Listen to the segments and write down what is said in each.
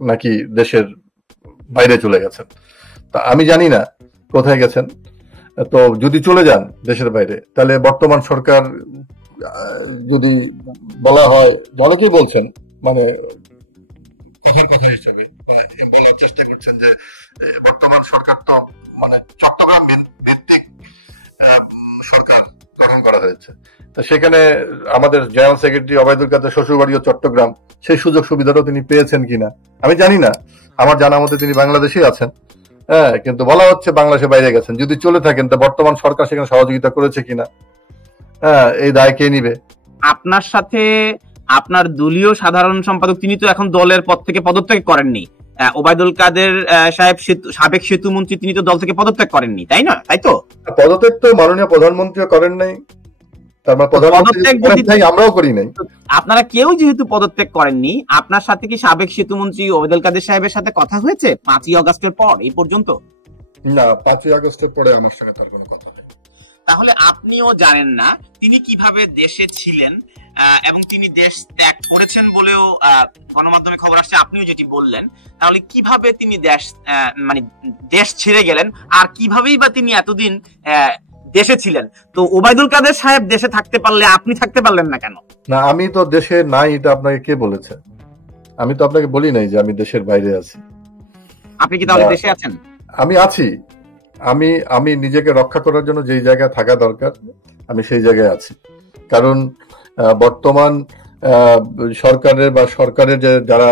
নাকি দেশের বাইরে চলে গেছেন। তা আমি জানি না কোথায় গেছেন। তো যদি চলে যান দেশের বাইরে, তাহলে বর্তমান সরকার যদি বলা হয়, অনেকেই বলছেন মানে কথার কথা হিসেবে বলার চেষ্টা করছেন যে বর্তমান সরকার তো মানে চট্টগ্রাম ভিত্তিক সরকার গঠন করা হয়েছে। তো সেখানে আমাদের জেনারেল সেক্রেটারি ওবায়দুল কাদের শ্বশুরবাড়িও চট্টগ্রাম, সেই সুযোগ সুবিধাটাও তিনি পেয়েছেন কিনা আমি জানি না। আমার জানা মতে তিনি বাংলাদেশেই আছেন। হ্যাঁ, কিন্তু বলা হচ্ছে বাংলাদেশের বাইরে গেছেন। যদি চলে থাকেন তো বর্তমান সরকার সেখানে সহযোগিতা করেছে কিনা, হ্যাঁ, এই দায় কে নিবে? আপনার সাথে আপনার দলীয় সাধারণ সম্পাদক, তিনি তো এখন দলের পদ থেকে পদত্যাগ করেননি। ওবায়দুল কাদের সাহেব সাবেক সেতু মন্ত্রী, তিনি তো দল থেকে পদত্যাগ করেননি, তাই না? তাই তো পদত্যাগ তো মাননীয় প্রধানমন্ত্রীও করেন নাই, তার মানে প্রধানমন্ত্রী আমরাও করি নাই। আপনারা কেউ যেহেতু পদত্যাগ করেননি, আপনার সাথে কি সাবেক সেতু মন্ত্রী ওবায়দুল কাদের সাহেবের সাথে কথা হয়েছে 5ই আগস্টের পর এই পর্যন্ত? না, 5ই আগস্টের পরে আমার সঙ্গে তার কোনো কথা নেই। তাহলে আপনিও জানেন না তিনি কিভাবে দেশে ছিলেন, এবং তিনি দেশ ত্যাগ করেছেন বলেও গণমাধ্যমে খবর আসছে, আপনিও যেটি বললেন। তাহলে কিভাবে তিনি দেশ ছেড়ে গেলেন, আর কিভাবেই বা তিনি এতদিন দেশে ছিলেন? তো ওবায়দুল কাদের সাহেব দেশে থাকতে পারলে আপনি থাকতে পারলেন না কেন? না, আমি তো দেশে নাই, এটা আপনাকে কে বলেছে? আমি তো আপনাকে বলি নাই যে আমি দেশের বাইরে আছি। আপনি কি তাহলে দেশে আছেন? আমি আছি। আমি নিজেকে রক্ষা করার জন্য যেই জায়গায় থাকা দরকার আমি সেই জায়গায় আছি। কারণ বর্তমান সরকারের বা সরকারের যে যারা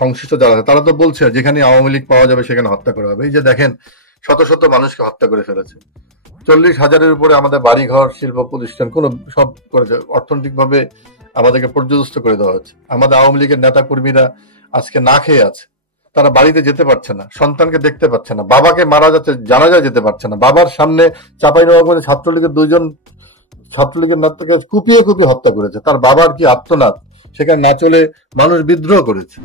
সংশ্লিষ্ট যারা আছে, তারা তো বলছে যেখানে আওয়ামী লীগ পাওয়া যাবে সেখানে হত্যা করা হবে। এই যে দেখেন, শত শত মানুষকে হত্যা করে ফেলেছে। 40,000-এর উপরে আমাদের বাড়িঘর, শিল্প প্রতিষ্ঠান সব করেছে। অর্থনৈতিক ভাবে আমাদেরকে পর্যদস্ত করে দেওয়া হচ্ছে। আমাদের আওয়ামী লীগের নেতা কর্মীরা আজকে না খেয়ে আছে, তারা বাড়িতে যেতে পারছে না, সন্তানকে দেখতে পাচ্ছে না, বাবাকে মারা যাচ্ছে, জানাজায় যেতে পারছে না। বাবার সামনে চাঁপাইনবাবগঞ্জে ছাত্রলীগের 2 জন ছাত্রলীগের নেতাকে কুপিয়ে হত্যা করেছে। তার বাবার কি আর্তনাদ, সেখানে না চলে মানুষ বিদ্রোহ করেছে।